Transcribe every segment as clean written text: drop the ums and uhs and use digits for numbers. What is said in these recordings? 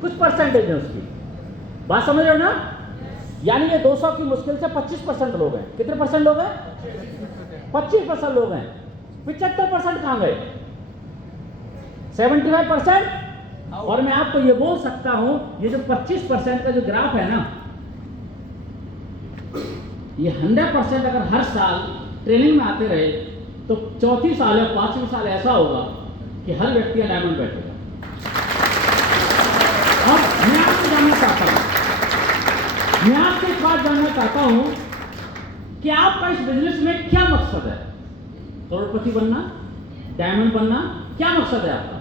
कुछ परसेंटेज है उसकी। बात समझ रहे हो ना? यानी ये 200 की मुश्किल से 25% लोग हैं। कितने परसेंट लोग हैं? 25% लोग हैं। 75% कहां गए? 75%। और मैं आपको ये बोल सकता हूं, ये जो 25% का जो ग्राफ है ना, ये 100% अगर हर साल ट्रेनिंग में आते रहे तो चौथी साल या 5वीं साल ऐसा होगा कि हर व्यक्ति डायमंड बैठेगा। अब मैं आपसे जानना चाहता हूं, मैं आपसे एक बात जानना चाहता हूं कि आपका इस बिजनेस में क्या मकसद है? करोड़पति बनना, डायमंड बनना, क्या मकसद है आपका?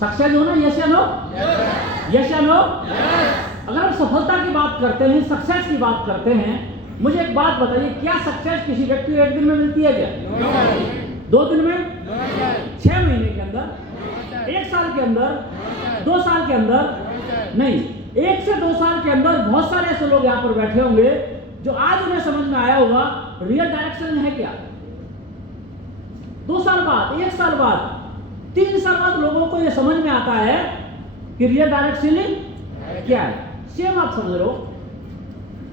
सक्सेस होना? यस या नो? यस या नो? अगर हम सफलता की बात करते हैं, सक्सेस की बात करते हैं, मुझे एक बात बताइए, क्या सक्सेस किसी व्यक्ति को एक दिन में मिलती है क्या? 2 दिन में? 6 महीने के अंदर? 1 साल के अंदर? 2 साल के अंदर? नहीं। 1 से 2 साल के अंदर बहुत सारे ऐसे लोग यहाँ पर बैठे होंगे जो आज उन्हें समझ में आया होगा रियल डायरेक्शन है क्या। 2 साल बाद, 1 साल बाद, 3 साल बाद लोगों को यह समझ में आता है कि रियल डायरेक्ट सेलिंग क्या है। सेम आप समझ लो,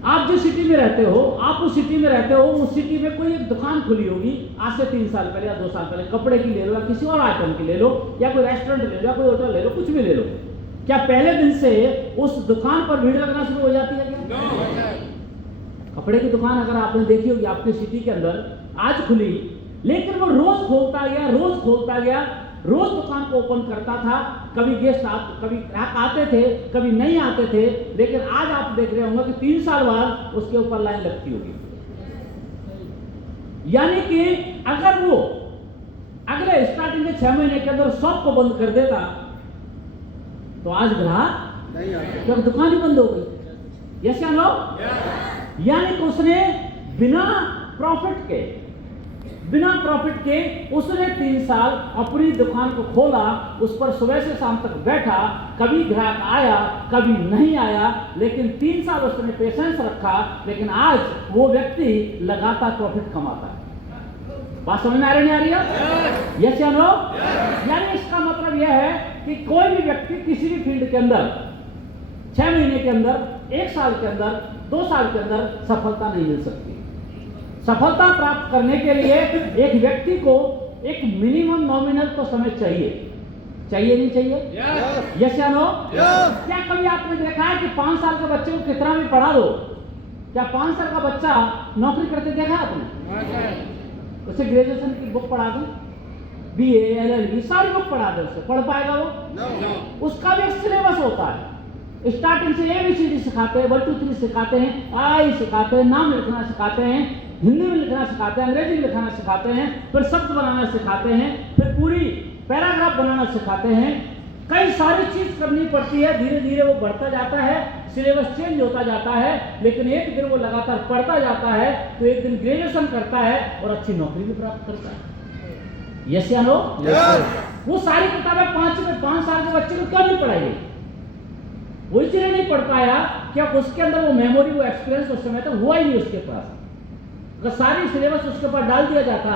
आप जिस सिटी में रहते हो, आप उस सिटी में रहते हो, उस सिटी में कोई एक दुकान खुली होगी आज से 3 साल पहले या 2 साल पहले, कपड़े की ले लो या किसी और आइटम की ले लो या कोई रेस्टोरेंट ले लो या कोई होटल ले लो, कुछ भी ले लो। क्या पहले दिन से उस दुकान पर भीड़ लगना शुरू हो जाती है क्या? कपड़े की दुकान अगर आपने देखी होगी आपकी सिटी के अंदर, आज खुली, लेकिन वो रोज खोलता गया, रोज खोलता गया, रोज दुकान को ओपन करता था। कभी गेस्ट कभी ग्राहक आते थे, कभी नहीं आते थे, लेकिन आज आप देख रहे होंगे कि 3 साल बाद उसके ऊपर लाइन लगती होगी। यानी कि अगर वो अगले स्टार्टिंग के 6 महीने के अंदर शॉप को बंद कर देता तो आज ग्राहक नहीं आते, जब दुकान ही बंद हो गई। यस या नो? यानी कि उसने बिना प्रॉफिट के उसने 3 साल अपनी दुकान को खोला, उस पर सुबह से शाम तक बैठा, कभी ग्राहक आया, कभी नहीं आया, लेकिन 3 साल उसने पेशेंस रखा, लेकिन आज वो व्यक्ति लगातार प्रॉफिट कमाता है। बात समझ में आ रही नहीं आ रही है? यस या नो? यानी इसका मतलब यह है कि कोई भी व्यक्ति किसी भी फील्ड के अंदर 6 महीने के अंदर, 1 साल के अंदर, 2 साल के अंदर सफलता नहीं मिल सकती। सफलता प्राप्त करने के लिए एक व्यक्ति को एक मिनिमम नॉमिनल तो समय चाहिए नहीं चाहिए? यस या नो? क्या कभी आपने देखा है कि 5 साल के बच्चे को कितना भी पढ़ा दो, क्या 5 साल का बच्चा नौकरी करते देखा आपने? उसे ग्रेजुएशन की बुक पढ़ा दो, BA LLB सारी बुक पढ़ा दो, उसे पढ़ पाएगा वो? उसका भी एक सिलेबस होता है। स्टार्टिंग से ABCD सिखाते हैं, 1 2 3 सिखाते हैं, आई सिखाते हैं, नाम लिखना सिखाते हैं, हिंदी में लिखना सिखाते हैं, अंग्रेजी में लिखना सिखाते हैं, फिर शब्द बनाना सिखाते हैं, फिर पूरी पैराग्राफ बनाना सिखाते हैं। कई सारी चीज करनी पड़ती है, धीरे धीरे वो बढ़ता जाता है, सिलेबस चेंज होता जाता है, लेकिन एक दिन वो लगातार पढ़ता जाता है तो एक दिन ग्रेजुएशन करता है और अच्छी नौकरी भी प्राप्त करता है। यस या नो? वो सारी किताबें 5 साल के बच्चे को क्यों नहीं पढ़ाई गई? वो इसलिए नहीं पढ़ पाया क्या उसके अंदर वो मेमोरी, वो एक्सपीरियंस उस समय तक हुआ ही नहीं उसके पास। अगर सारी सिलेबस उसके ऊपर डाल दिया जाता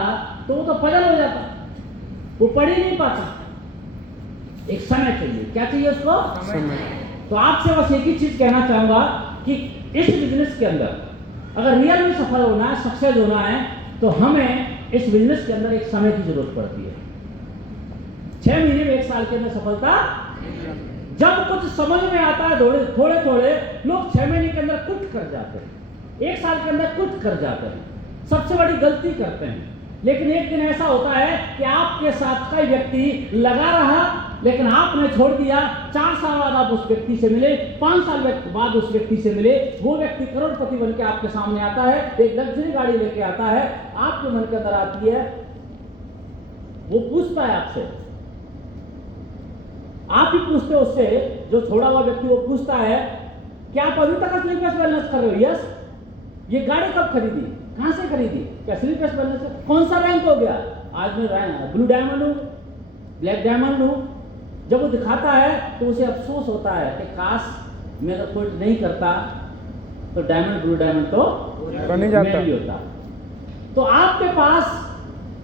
तो वो तो पजल हो जाता, वो पढ़ ही नहीं पाता। एक समय चाहिए, क्या चाहिए उसको? समय। तो आपसे बस एक ही चीज कहना चाहूंगा कि इस बिजनेस के अंदर अगर रियल में सफल होना है, सक्सेस होना है, तो हमें इस बिजनेस के अंदर एक समय की जरूरत पड़ती है। 6 महीने में 1 साल के अंदर सफलता जब कुछ समझ में आता है, थोड़े थोड़े लोग 6 महीने के अंदर कुछ कर जाते हैं, 1 साल के अंदर कुछ कर जाते हैं, सबसे बड़ी गलती करते हैं। लेकिन एक दिन ऐसा होता है कि आपके साथ का व्यक्ति लगा रहा, लेकिन आपने छोड़ दिया। 4 साल बाद आप उस व्यक्ति से मिले, 5 साल बाद उस व्यक्ति से मिले, वो व्यक्ति करोड़पति बन के आपके सामने आता है, एक लग्जरी गाड़ी लेके आता है, आपके मन के अंदर आती है, वो पूछता है आपसे, आप ही पूछते हो उससे, जो छोड़ा हुआ व्यक्ति वो पूछता है क्या आप अभी तक स्लीपर्स बैलेंस कर रहे हो? यस। ये गाड़ी कब खरीदी, कहां से खरीदी? क्या स्लीपर्स बैलेंस? कौन सा रैंक हो गया? आज मैं ब्लू डायमंड हूं, ब्लैक डायमंड हूं। जब वो दिखाता है तो उसे अफसोस होता है कि काश मैं अगर क्विट नहीं करता तो डायमंड ब्लू डायमंड तो नहीं जाता ही होता। तो आपके पास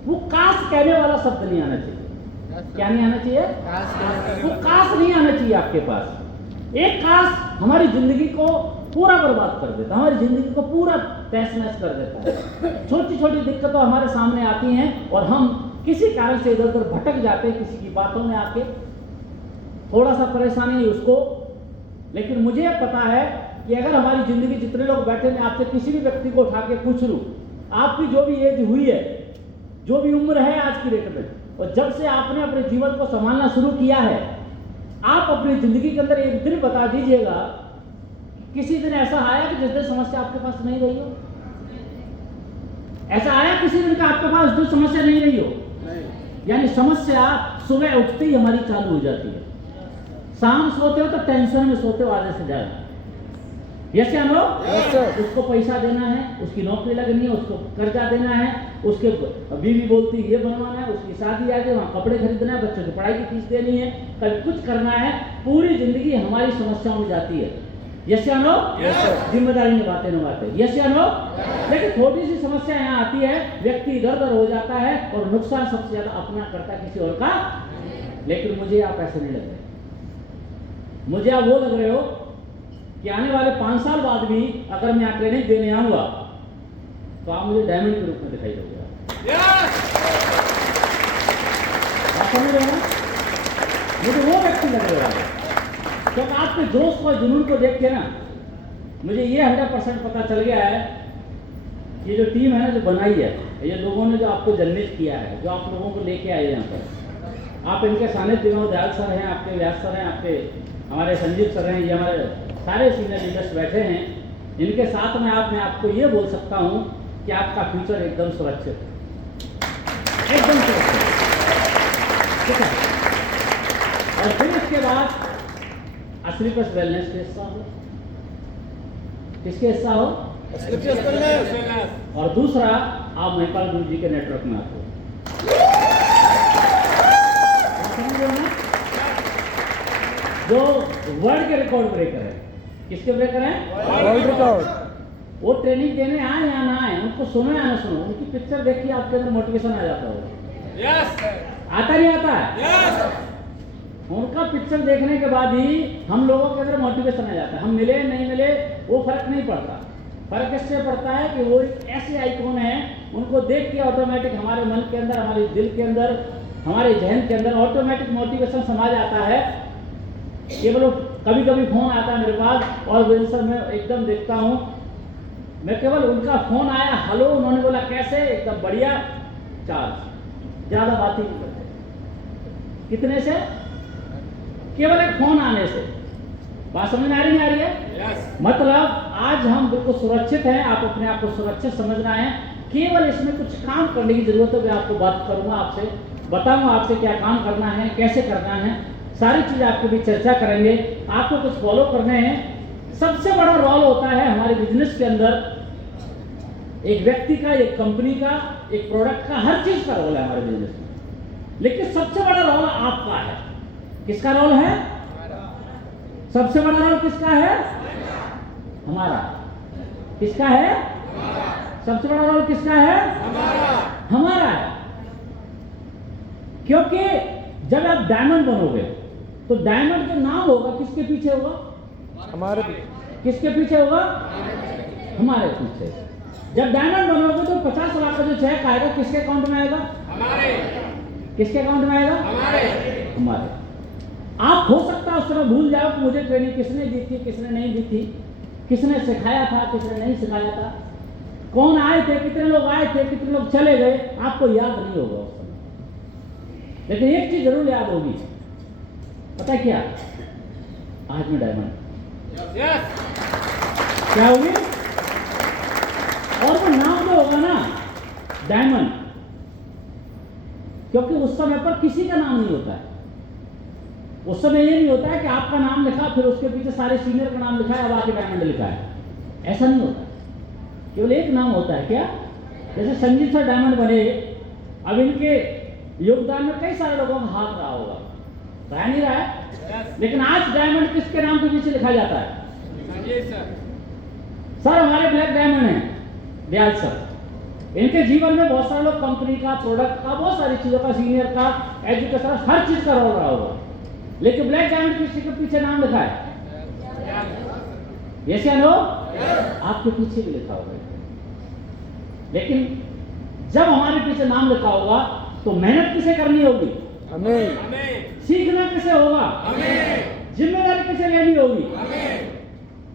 वो काश कहने वाला शब्द नहीं आना चाहिए। क्या नहीं आना चाहिए? वो काश नहीं आना चाहिए आपके पास। एक काश हमारी जिंदगी को पूरा बर्बाद कर देता, हमारी जिंदगी को पूरा तहस नहस कर देता है। छोटी छोटी दिक्कतें हमारे सामने आती हैं और हम किसी कारण से इधर उधर भटक जाते हैं, किसी की बातों में आके थोड़ा सा परेशानी है उसको। लेकिन मुझे पता है कि अगर हमारी जिंदगी, जितने लोग बैठे हैं, आपसे किसी भी व्यक्ति को उठा के पूछ लूं, आपकी जो भी एज हुई है, जो भी उम्र है आज की डेट में, और जब से आपने अपने जीवन को संभालना शुरू किया है, आप अपनी जिंदगी के अंदर एक दिन बता दीजिएगा, किसी दिन ऐसा आया कि जिस दिन समस्या आपके पास नहीं रही हो? ऐसा आया किसी दिन का आपके पास जो समस्या नहीं रही हो? यानी समस्या सुबह उठते ही हमारी चालू हो जाती है। शाम सोते हो तो टेंशन में सोते हो आधे से ज्यादा। यस या नो? उसको पैसा देना है, उसकी नौकरी लगनी है, उसको कर्जा देना है, उसके बीवी बोलती है ये बनवाना है, उसकी शादी आ गई, वहाँ कपड़े खरीदना है, बच्चों की पढ़ाई की फीस देनी है, कभी कुछ करना है। पूरी जिंदगी हमारी समस्याओं में जाती है। यस या नो? जिम्मेदारी निभाते। यस या नो? लेकिन थोड़ी सी समस्या यहाँ आती है, व्यक्ति इधर उधर हो जाता है और नुकसान सबसे ज्यादा अपना करता है, किसी और का। लेकिन मुझे आप ऐसे नहीं लग रहे, मुझे आप वो लग रहे हो कि आने वाले 5 साल बाद भी अगर मैं यहाँ ट्रेनिंग देने आऊंगा तो आप मुझे डायमंड के रूप में दिखाई दोगे। आप समझ रहे हो? मुझे वो व्यक्ति लग रहा है, क्योंकि आपके जोश और जुनून को देख के ना मुझे ये 100% पता चल गया है, ये जो टीम है ना, जो बनाई है, ये लोगों ने जो आपको जन्नत किया है, जो आप लोगों को लेके आए यहाँ पर, आप इनके सानिध्य में, दयाल सर हैं आपके, व्यास सर हैं आपके, हमारे संजीव सर हैं, ये हमारे सारे सीनियर लीडर्स बैठे हैं, इनके साथ में मैं आपको ये बोल सकता हूँ कि आपका फ्यूचर एकदम सुरक्षित है, एकदम सुरक्षित, ठीक है। और फिर इसके बाद स्लीपर्स वेलनेस के हिस्सा हो, किसके हिस्सा हो? और दूसरा, आप महिपाल गुरु जी के नेटवर्क में आते हो। जो वर्ल्ड के रिकॉर्ड ब्रेकर है, किसके ब्रेकर हैं? World record. वो ट्रेनिंग देने आए या ना आए, उनको सुनो या ना सुनो, उनकी पिक्चर देखिए आपके अंदर मोटिवेशन आ जाता होगा। यस। आता नहीं आता है? यस। उनका पिक्चर देखने के बाद ही हम लोगों के अंदर मोटिवेशन आ जाता है। हम मिले नहीं मिले वो फर्क नहीं पड़ता। फर्क इससे पड़ता है कि वो एक ऐसे आइकॉन है, उनको देख के ऑटोमेटिक हमारे मन के अंदर, हमारे दिल के अंदर, हमारे जहन के अंदर ऑटोमेटिक मोटिवेशन समा जाता है। केवल कभी कभी फोन आता है मेरे पास और विल्सन में एकदम देखता हूँ, मैं केवल उनका फोन आया, हेलो, उन्होंने बोला कैसे, एकदम बढ़िया, चार्ज, ज्यादा बात ही नहीं करते। कितने से? केवल एक फोन आने से। बात समझ में आ रही है? yes. मतलब आज हम बिल्कुल सुरक्षित हैं, आप अपने आप को सुरक्षित समझना है। केवल इसमें कुछ काम करने की जरूरत है। मैं आपको बात करूंगा, आपसे बताऊंगा आपसे क्या काम करना है, कैसे करना है, सारी चीजें आपके बीच चर्चा करेंगे। आपको कुछ फॉलो करने हैं। सबसे बड़ा रोल होता है हमारे बिजनेस के अंदर, एक व्यक्ति का, एक कंपनी का, एक प्रोडक्ट का, हर चीज का रोल है हमारे बिजनेस में। लेकिन सबसे बड़ा रोल आपका है। किसका रोल है? सबसे बड़ा रोल किसका है? हमारा। किसका है? सबसे बड़ा रोल किसका है? हमारा है। क्योंकि जब आप डायमंड बनोगे तो डायमंड का नाम होगा किसके पीछे होगा? हमारे पीछे। किसके पीछे होगा? हमारे पीछे। जब डायमंड बनोगे तो 50 लाख का जो चेक आएगा किसके अकाउंट में आएगा? हमारे। किसके अकाउंट में आएगा? हमारे। आप हो सकता है उस समय भूल जाओ कि मुझे ट्रेनिंग किसने दी थी, किसने नहीं दी थी, किसने सिखाया था, किसने नहीं सिखाया था, कौन आए थे, कितने लोग आए थे, कितने लोग चले गए, आपको याद नहीं होगा उस समय। लेकिन एक चीज जरूर याद होगी, पता क्या? आज मैं डायमंड। क्या होगी? और वो नाम जो होगा ना, डायमंड, क्योंकि उस समय पर किसी का नाम नहीं होता है। उस समय ये नहीं होता है कि आपका नाम लिखा, फिर उसके पीछे सारे सीनियर का नाम लिखा है, अब आके डायमंड लिखा है, ऐसा नहीं होता। केवल एक नाम होता है। क्या? जैसे संजीव सर डायमंड बने, अब इनके योगदान में कई सारे लोगों का हाथ रहा होगा, रहा नहीं रहा है? लेकिन आज डायमंड किसके नाम के पीछे लिखा जाता है? सर हमारे ब्लैक डायमंड है, दयाल सर। इनके जीवन में बहुत सारे लोग कंपनी का, प्रोडक्ट का, बहुत सारी चीजों का, सीनियर का, एजुकेशन, हर चीज का रोल रहा होगा, लेकिन ब्लैक डायमंड किसी के पीछे नाम लिखा है? यस या नो? आपके पीछे भी लिखा होगा। लेकिन जब हमारे पीछे नाम लिखा होगा तो मेहनत किसे करनी होगी? हमें। सीखना किसे होगा? हमें। जिम्मेदारी किसे लेनी होगी? हमें।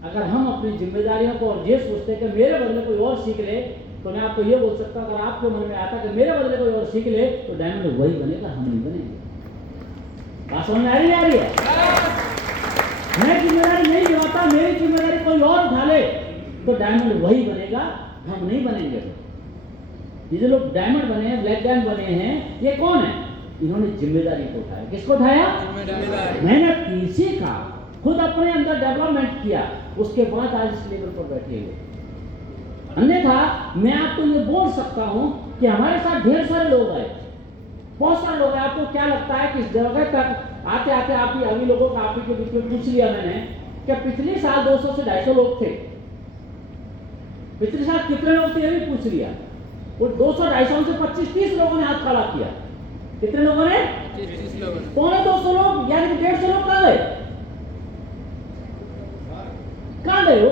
अगर हम अपनी जिम्मेदारियों को और ये सोचते कि मेरे बदले कोई और सीख ले, तो मैं आपको ये बोल सकता हूं, अगर आपके मन में आता कि मेरे बदले कोई और सीख ले, तो डायमंड वही बनेगा, हम नहीं बनेंगे। बात समझ में आ रही है? मैं जिम्मेदारी नहीं निभाता, मेरी जिम्मेदारी कोई और उठा ले, तो डायमंड वही बनेगा, हम नहीं बनेंगे। ये जो लोग डायमंड बने हैं, ब्लैक डायमंड बने हैं, ये कौन है? इन्होंने जिम्मेदारी को उठाया। किसको उठाया? मेहनत की, सीखा, खुद अपने अंदर डेवलपमेंट किया, उसके बाद आज इस लेवल पर बैठे हुए। अन्यथा मैं आपको ये बोल सकता हूं कि हमारे साथ ढेर सारे लोग आए, बहुत सारे लोग हैं। आपको क्या लगता है कि इस जगह तक आते आते आप ही अभी लोगों का आप ही के बीच में पूछ लिया मैंने कि पिछले साल 200 से 250 लोग थे, पिछले साल कितने लोग थे ये भी पूछ लिया। वो 200-250 से 25-30 लोगों ने हाथ खड़ा किया। कितने लोगों ने? 25-30 लोग। पौने 200 लोग, यानी कि 150 लोग कहां गए? कहां गए हो?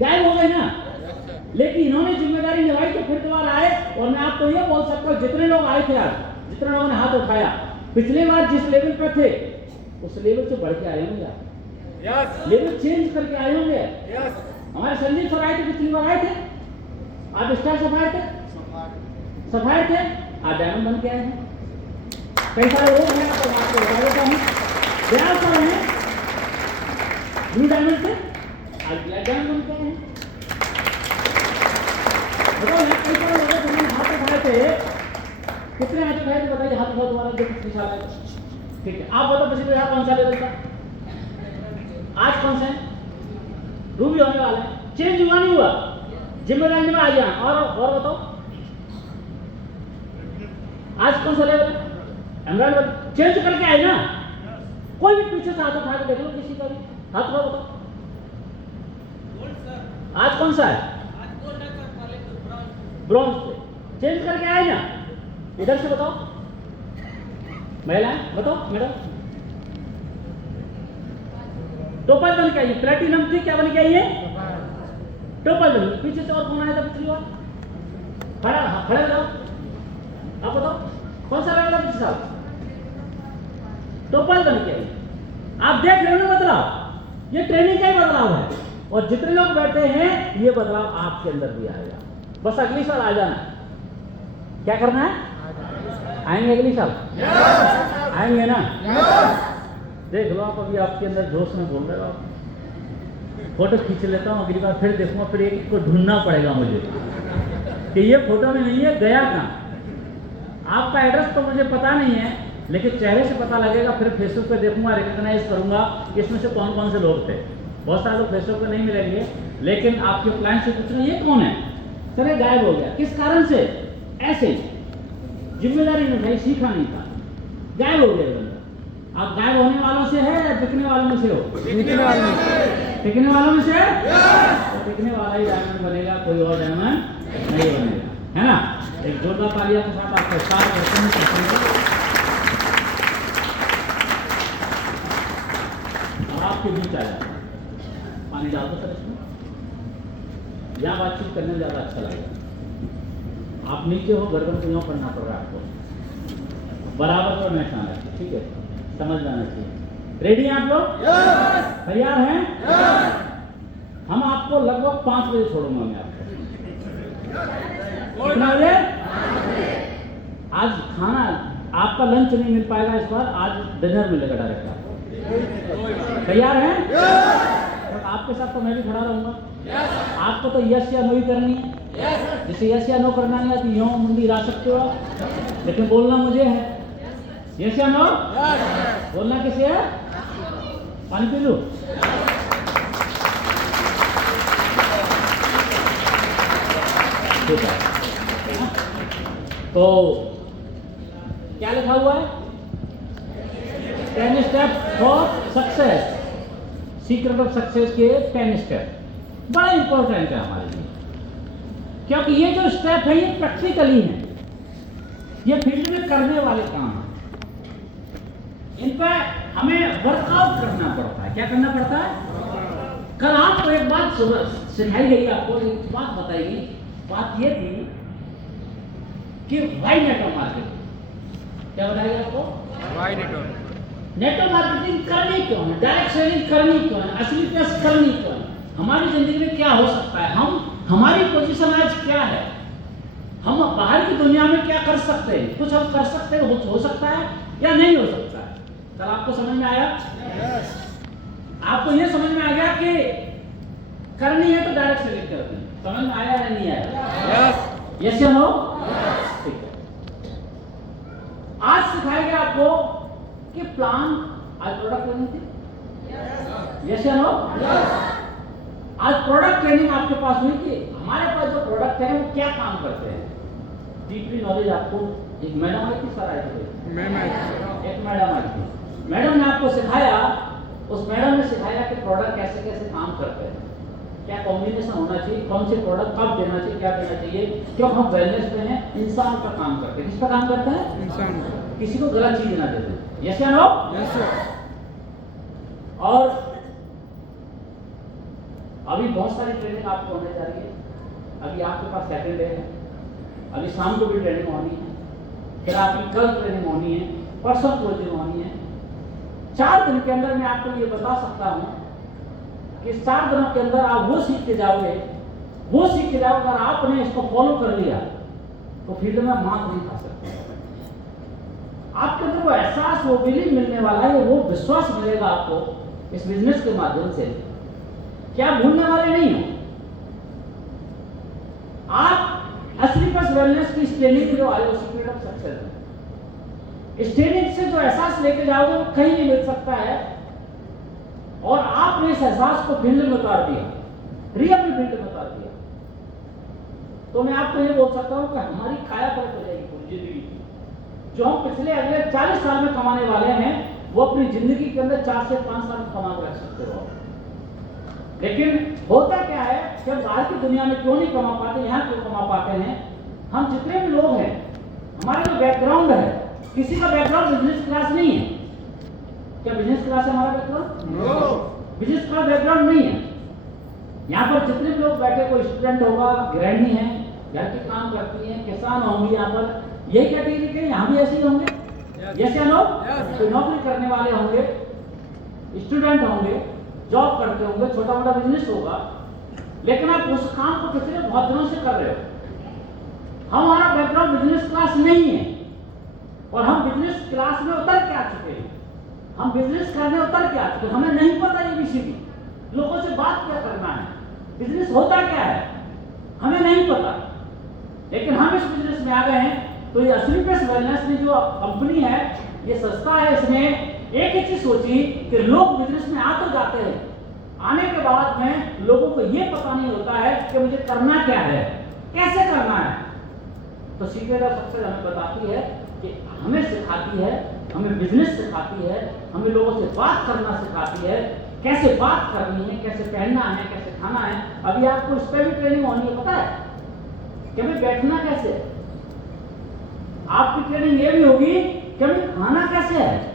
गायब हो गए ना। लेकिन इन्होंने जिम्मेदारी निभाई तो फिर दोबारा आए। और मैं आपको ये बोल सकता हूं, जितने लोग आए थे आज, जितने लोगों ने हाथ उठाया, पिछले बार जिस लेवल पे थे उस लेवल से बढ़ के आए होंगे आप। लेवल चेंज करके आए होंगे। हमारे संजीव सर आए थे, पिछली बार आए थे, आप स्टार सफायर थे, आप डायमंड बन के आए हैं। कई सारे लोग हैं, तो आपको बता देता हूँ, दयाल सर हैं ब्लू डायमंड से, आज ब्लैक डायमंड बन के आए हैं। बताओ यार, कई सारे लोग जिन्होंने हाथ उठाए थे, कितने हाथ उठाए थे बताइए? हाथ उठाओ दोबारा, जो पिछले साल आए। ठीक है, आप बताओ पिछले साल कौन सा लेवल था, आज कौन सा है? रूबी होने वाला है। चेंज हुआ नहीं हुआ? जिम्मेदारी में आ गया। और बताओ आज कौन सा लेवल है? एमराल्ड चेंज करके आए ना। कोई भी पीछे से हाथ उठा के देख लो, किसी का भी हाथ उठाओ, बताओ आज कौन सा है? ब्रॉन्ज पे चेंज करके आए ना। इधर से बताओ, महिला बताओ मैडम, टोपल बन के आइए। प्लेटिनम थी, क्या बन के आइए? टोपल बन। पीछे से और कौन आया था पिछली बार? खड़े जाओ, आप बताओ कौन सा लेवल है पिछले साल? टोपल बन के आइए। आप देख रहे हो ना बदलाव, ये ट्रेनिंग का ही बदलाव है। और जितने लोग बैठे हैं, ये बदलाव आपके अंदर भी आएगा। बस अगली साल आ जाना है। क्या करना है? आएंगे अगली साल? आएंगे ना? देख लो आप, अभी आपके अंदर जोश में बोल रहे हो। फोटो खींच लेता हूँ, अगली बार फिर देखूंगा, फिर एक को ढूंढना पड़ेगा मुझे कि ये फोटो में नहीं है, गया कहाँ। आपका एड्रेस तो मुझे पता नहीं है, लेकिन चेहरे से पता लगेगा। फिर फेसबुक पे देखूंगा, रिकॉग्नाइज करूंगा इसमें से कौन कौन से लोग थे। बहुत सारे लोग फेसबुक पे नहीं मिलेंगे, लेकिन आपके क्लाइंट से पूछना ये कौन है, सर ये गायब हो गया। किस कारण से? ऐसे जिम्मेदारी नहीं उठाई, सीखा नहीं था, गायब हो गया बंदा। आप गायब होने वालों से है या टिकने वालों में से हो? टिकने वालों में से। तो टिकने वाला ही डायमंड बनेगा, कोई और डायमंड नहीं बनेगा, है ना। एक जोरदार तालियों के साथ आपका स्वागत करते हैं। आपके बीच आ जाए, पानी डाल दो सर इसमें, यहाँ बातचीत करने में ज़्यादा अच्छा लगेगा। आप नीचे हो, गर्दन को यूँ करना पड़ रहा है आपको, बराबर पर बैठना है, ठीक है, समझ में आना चाहिए। रेडी हैं आप लोग? तैयार हैं? हम आपको लगभग 5 बजे छोड़ूंगा मैं आपको। कितना बजे? आज खाना आपका लंच नहीं मिल पाएगा इस बार, आज डिनर मिलेगा डायरेक्ट आपको। तैयार हैं? तो आपके साथ तो मैं भी खड़ा रहूंगा। आपको तो यस या नो ही करनी है। जिसे यस या नो करना नहीं आती, यूं मुंडी ला सकते हो आप, लेकिन बोलना मुझे है। यस या नो? बोलना किसे है? पानी पी लो। ठीक है, तो क्या लिखा हुआ है? 10 steps for success, secret of success के 10 स्टेप बड़ा इंपॉर्टेंट है हमारे लिए। क्योंकि ये जो स्टेप है ये प्रैक्टिकली है, ये फील्ड में करने वाले काम है, इन पर हमें वर्कआउट करना पड़ता है। क्या करना पड़ता है? कल आपको एक बात सिखाई गई, आपको एक बात बताई गई। बात ये थी कि वाई नेटवर्क मार्केटिंग, क्या बताया गया आपको? वाई नेटवर्क नेटवर्क मार्केटिंग करनी क्यों है, डायरेक्ट सेलिंग करनी क्यों है, असली प्लस करनी क्यों है, हमारी जिंदगी में क्या हो सकता है, हमारी पोजीशन आज क्या है, हम बाहर की दुनिया में क्या कर सकते हैं, कुछ हम कर सकते हैं, हो सकता है या नहीं हो सकता है। कल आपको समझ में आया? आपको ये समझ में आ गया कि करनी है तो डायरेक्ट सेलिंग करनी है। समझ में आया या नहीं आया? यस या नो? ठीक है। आज सिखाएगा आपको कि प्लान, आज प्रोडक्ट ट्रेनिंग थी, यस या नो? आज प्रोडक्ट ट्रेनिंग आपके पास हुई कि हमारे पास जो प्रोडक्ट है वो क्या काम करते हैं। डीपली नॉलेज आपको एक मैडम आई थी, सर आए थे, एक मैडम आई थी, मैडम ने आपको सिखाया, उस मैडम ने सिखाया कि प्रोडक्ट कैसे कैसे काम करते हैं, क्या कॉम्बिनेशन होना चाहिए, कौन से प्रोडक्ट कब देना चाहिए, क्या देना चाहिए। क्यों हम वेलनेस में हैं, इंसान का काम करते हैं। किस पर काम करते हैं? इंसान। किसी को गलत चीज ना दे दें। यस या नो? Yes sir. और अभी बहुत सारी ट्रेनिंग आपको होने जा रही है। अभी आपके पास सेकंड डे है, अभी शाम को भी ट्रेनिंग होनी है, फिर आपकी कल ट्रेनिंग होनी है, परसों ट्रेनिंग होनी है। 4 दिन के अंदर मैं आपको ये बता सकता हूं कि 4 दिनों के अंदर आप वो सीख के जाओगे, वो सीख के जाओगे। अगर आपने इसको फॉलो कर लिया तो फील्ड में मात नहीं खा सकते। आपके अंदर वो एहसास, वो बिलीव मिलने वाला है, वो विश्वास मिलेगा आपको इस बिजनेस के माध्यम से, क्या भूलने वाले नहीं हो। आप असली प्लस वेलनेस की ट्रेनिंग जो आई, सीक्रेट ऑफ सक्सेस, इस ट्रेनिंग से जो एहसास लेके जाओगे वो कहीं नहीं मिल सकता है। और आपने इस एहसास को फील्ड में उतार दिया, रियल में फील्ड में उतार दिया, तो मैं आपको ये बोल सकता हूं कि हमारी काया पलट हो जाएगी पूरी जिंदगी की। जो हम पिछले अगले 40 साल में कमाने वाले हैं, वो अपनी जिंदगी के अंदर 4 से 5 साल में कमा कर रख सकते हो। लेकिन होता क्या है कि हम बाहर की दुनिया में क्यों नहीं कमा पाते, यहाँ क्यों कमा पाते हैं? हम जितने भी लोग हैं, हमारा जो बैकग्राउंड है, किसी का बैकग्राउंड बिजनेस क्लास नहीं है। क्या बिजनेस क्लास है हमारा बैकग्राउंड? नो, बिजनेस का बैकग्राउंड नहीं है। यहाँ पर जितने भी लोग बैठे, कोई स्टूडेंट होगा, गृहिणी है, घर के काम करती है, किसान होंगे, यहाँ पर यही कैटेगरी के यहाँ भी ऐसे ही होंगे। यस या नो? कोई नौकरी करने वाले होंगे, स्टूडेंट होंगे, जॉब करते होंगे, छोटा मोटा बिजनेस होगा, लेकिन आप उस काम को पिछले बहुत दिनों से कर रहे हो। हमारा बैकग्राउंड बिजनेस क्लास नहीं है, और हम बिजनेस क्लास में उतर के आ चुके हैं, हम बिजनेस करने उतर के आ चुके हैं। हमें नहीं पता एबीसीडी, लोगों से बात क्या करना है, बिजनेस होता क्या है, हमें नहीं पता। लेकिन हम इस बिजनेस में आ गए हैं, तो ये असली प्लस वेलनेस में जो कंपनी है, ये संस्था है, इसमें एक ही चीज सोची कि लोग बिजनेस में आ तो जाते हैं, आने के बाद में लोगों को ये पता नहीं होता है कि मुझे करना क्या है, कैसे करना है। तो सीक्रेट ऑफ सक्सेस हमें बताती है कि हमें सिखाती है, हमें बिजनेस सिखाती है, हमें लोगों से बात करना सिखाती है, कैसे बात करनी है, कैसे पहनना है, कैसे खाना है। अभी आपको इस पर भी ट्रेनिंग होनी है, पता है कि हमें बैठना कैसे। आपकी ट्रेनिंग ये भी होगी कि हमें खाना कैसे है,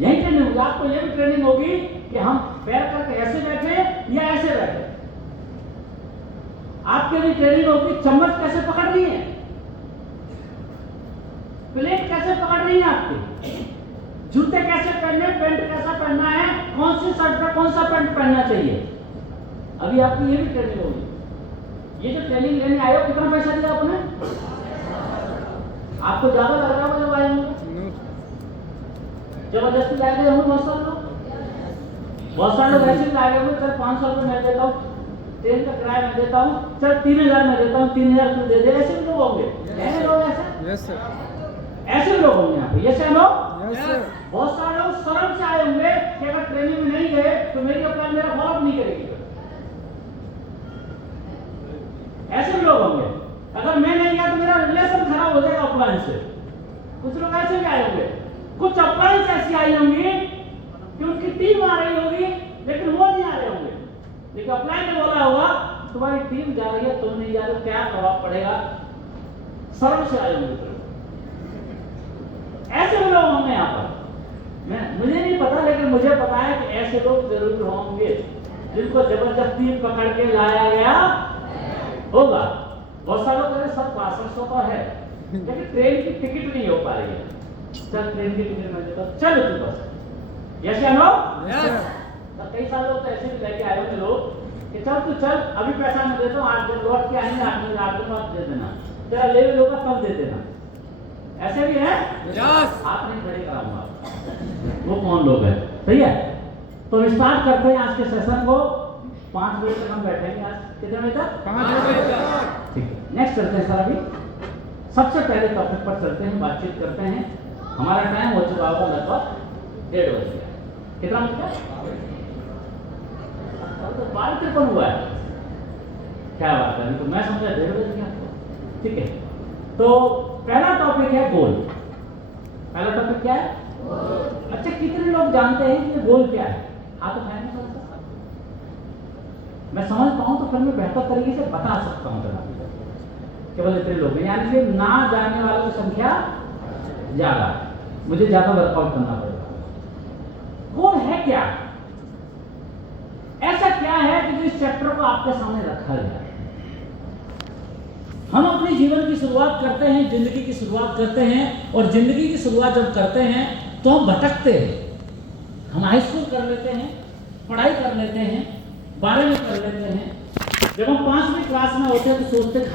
यही ट्रेनिंग होगी। आपको ये भी ट्रेनिंग होगी कि हम पैर करके ऐसे बैठे या ऐसे बैठे। आपके लिए ट्रेनिंग होगी चम्मच कैसे पकड़नी है, प्लेट कैसे पकड़नी है, आपकी जूते कैसे पहनने, पैंट कैसा पहनना है, कौन सी शर्ट पे कौन सा पैंट पहनना चाहिए। अभी आपकी ये भी ट्रेनिंग होगी। ये जो ट्रेनिंग लेने आए हो, कितना पैसा दिया आपने? आपको ज्यादा लग रहा होगा जब आए होंगे, जबरदस्ती लाए गए होंगे बहुत सारे लोग। बहुत सारे लोग ऐसे लाए गए, सर 500 रुपये मैं देता हूँ, ट्रेन का किराया मैं देता हूँ, सर 3000 मैं देता हूँ, 3000 तू दे दे। ऐसे भी लोग होंगे, ऐसे लोग ऐसे ऐसे लोग होंगे यहाँ पे। ऐसे लोग बहुत सारे लोग शर्म से आए होंगे कि अगर ट्रेनिंग में नहीं गए तो मेरी अपलाइन मेरा फॉलोअप नहीं करेगी। ऐसे भी लोग होंगे, अगर मैं नहीं गया तो मेरा रिलेशन खराब हो जाएगा अपलाइन से। कुछ लोग ऐसे भी आए होंगे, कुछ अपलाइन ऐसी आई होंगी कि उनकी टीम आ रही होगी लेकिन वो नहीं आ रहे होंगे, लेकिन अपलाइन ने बोला होगा तुम्हारी टीम जा रही है, तुम नहीं जा रहे हो, क्या प्रभाव पड़ेगा? सर्व से आए होंगे ऐसे भी लोग होंगे यहाँ पर। मुझे नहीं पता, लेकिन मुझे पता है कि ऐसे लोग जरूर होंगे जिनको जबरदस्ती पकड़ के लाया गया होगा। बहुत सारे लोग सर 6500 का है, लेकिन ट्रेन की टिकट नहीं हो पा रही है। चल ट्रेन की टिकट मिल जाता, चलो तू बस। यस या नो? तो कई सारे लोग तो ऐसे भी लेके आए होंगे लोग कि चल तू चल, अभी पैसा मैं देता हूँ, 8 दिन लौट के आएंगे, 8 दिन बाद दे देना, तेरा ले लोगा तब दे देना। ऐसे भी है? हाथ नहीं खड़े कराऊंगा, वो कौन लोग है? सही है। तो स्टार्ट करते हैं आज के सेशन को। 5 बजे तक हम बैठेंगे। आज कितने बजे तक? 5 बजे तक। ठीक है, नेक्स्ट चलते हैं सर। अभी सबसे पहले टॉपिक पर चलते हैं, बातचीत करते हैं। हमारा टाइम हो चुका होगा लगभग 1:30 बज गया। कितना बज गया? तो 12:53 हुआ है। क्या बात है, तो मैं समझा 1:30 बज गया। ठीक है, तो पहला टॉपिक है गोल। पहला टॉपिक क्या है? अच्छा, कितने लोग जानते हैं कि गोल क्या है? हाथ उठाएं नहीं सकता। मैं समझ पाऊं तो फिर मैं बेहतर तरीके से बता सकता हूं जरा। केवल इतने लोग हैं, यानी कि ना जानने वालों की संख्या ज्यादा, मुझे ज्यादा वर्कआउट करना पड़ेगा। गोल है क्या? ऐसा क्या है कि जो इस चैप्टर को आपके सामने रखा गया है? हम अपने जीवन की शुरुआत करते हैं, जिंदगी की शुरुआत करते हैं, और जिंदगी की शुरुआत जब करते हैं तो हम भटकते हैं। हम हाई स्कूल कर लेते हैं, पढ़ाई कर लेते हैं, 12वीं कर लेते हैं। जब हम 5वीं क्लास में होते हैं तो सोचते हैं